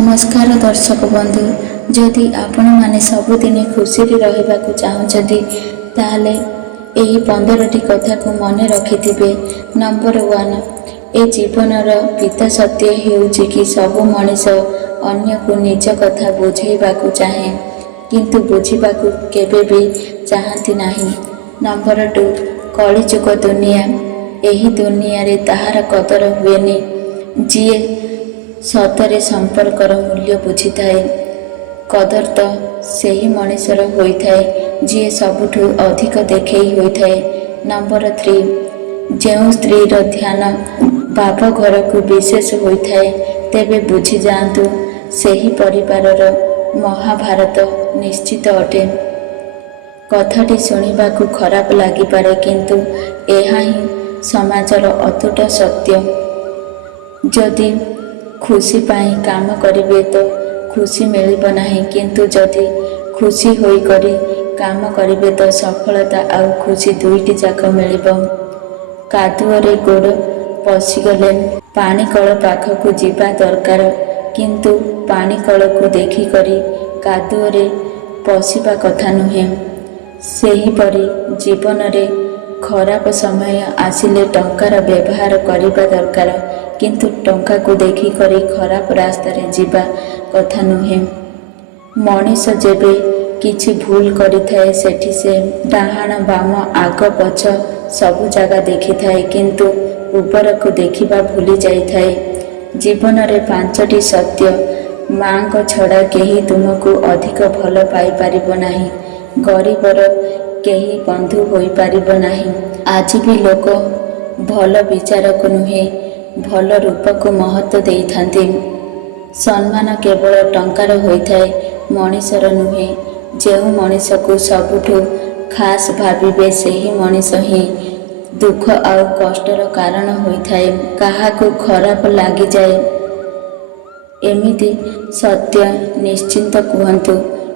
नमस्कार दर्शक बंधु, जदि आपण मैंने सबुदिन खुशी रहिबाकु चाहूँगी ताहले एही 15टी कथा को मन रखिथिबे। नंबर 1, ए जीवनर पिता सत्य हेउछि कि सबु मनीष अन्य को निज कथा बुझेबाकु चाहे किंतु बुझिबाकु केबे भी चाहती नहीं। नंबर 2, कलिजुग दुनिया, एही दुनिया रे ताहार कदर हुएनी जीए सतरे संपर्कर मूल्य बुझी थाए। कदर तो सही मनीषर होइथाए जी सबुठु अधिक देखेई होइथाए। नंबर 3, जो स्त्रीर ध्यान बाप घर को विशेष होइथाए तेबे बुझी जातु सही परिवारर महाभारत निश्चित अटे। कथाटी शुणिबाकु खराब लागिपारे किंतु एहा ही समाजर अतुट सत्य। जदि खुशी पाई काम करिवे तो खुशी मिलिब नाही, किंतु जदि खुशी होई करी काम करिवे तो सफलता आउ खुशी दुईटी जाक मिलिब। कादुअरे गोड़ पशिगले पानी कल पाखकु जिबा दरकार, किंतु पानी कल को देखी करी कादुअरे पशिबा कथा नुहे। सेहीपरि जीवन रे खराब समय आसिले टंकार व्यवहार करिबा दरकार, किंतु टंका को देखी करी खराब रास्ता रे जीवा कथा नुहे। मनीष जेबे किछि भूल करिथाए सेठी से डाहाण बाम आग पछ सबु जगह देखि थाए, किंतु ऊपर को देखिबा भूली जाइथाए। जीवन रे 5टी सत्य, माँ को छड़ा केही तुमको अधिक भल पाई पारिबो नाही, गरीबर केही बंधु होई पारिबो नाही। आज भी लोक भल विचार को नुहे भल रूप को महत्व देई थांती। सम्मान केवल टंकार होइथाए, मनीषर नुहे। जेउ मनीष को सबुठु खास भाविबे सेही मनीष ही दुख आउ कष्टर कारण होइथाए। काहाकु खराब लागि जाए एमिति सत्य निश्चिंत कुहंतु,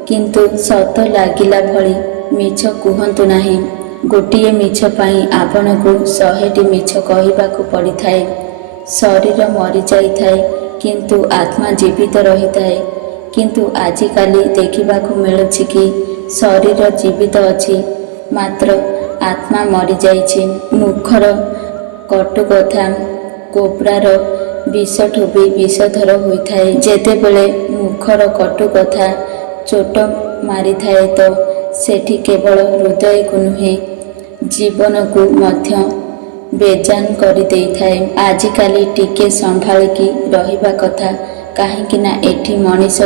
किंतु सत लागिला भली मिछ कुहंतु नाही। गोटिए मिछ पाई आपण को 100टी मिछ कहिबाकु पड़िथाए। शरीर मरी जाइथाए किंतु आत्मा जीवित रही थाए, किंतु आजिकाली देखिबाकु मिलुछि कि शरीर जीवित अछि मात्र आत्मा मरी जाइछि। मुखर कटु कथा कोपरार विषठु भी विषधर होइथाए। जेतेबेले मुखर कटु कथा चोट मारी थाए तो सेठी केवल हृदय को नुहे जीवन को मध्य बेजान करि देइथाए। आजिकाली टिके संभालिकी रहिबा कथा, काहेकि ना एठी मनीष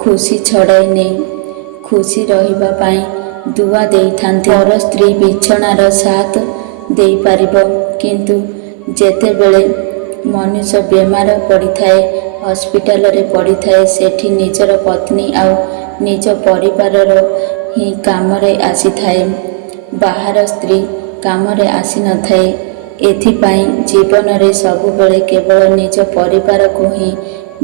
खुशी छड़ाई नहीं खुशी रहिबा पाई दुआ देइथांती। पर स्त्री बिछणार साथ देई पारिबो, किंतु जेतेबेले मनुष्य बेमार पड़िथाए हॉस्पिटल रे पड़िथाए सेठी निजर पत्नी आउ निज परिवारर ही काम रे आसीथाए, बाहर स्त्री काम रे आसी न थाए। एथिपाई जीवन रे सबुबेले केवल निज परिवार को ही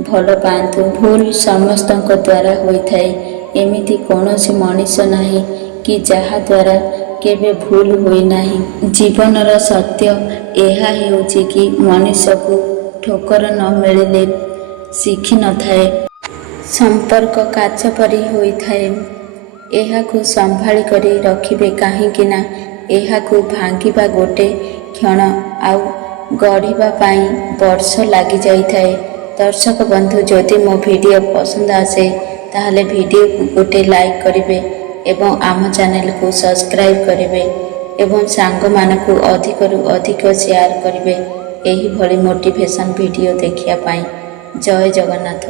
भल पांतु। भूल समस्तक द्वारा होइथाए, एमिति कौनसी मनीष नाही कि जहा द्वारा केबे भूल होई नाही। जीवनर सत्य एहा हेउछि कि मनुष्य को ठोकर न मिलिले शिखि न थाए, संपर्क काच परी होइथाए। एहाकु संभाली करी रखिबे, काहेकि ना एहाकु भांगिबा गोटे क्षण आउ गढ़िबा पाई वर्ष लागि जाइथाए। दर्शक बंधु, जदि मो वीडियो पसंद आसे ताहले वीडियो को गोटे लाइक करिवे एवं आम चैनल को सब्सक्राइब करिवे एवं सांग मानकु अधिकरु अधिक शेयर करिवे एही भली मोटिवेशन वीडियो देखिया पाई। जय जगन्नाथ।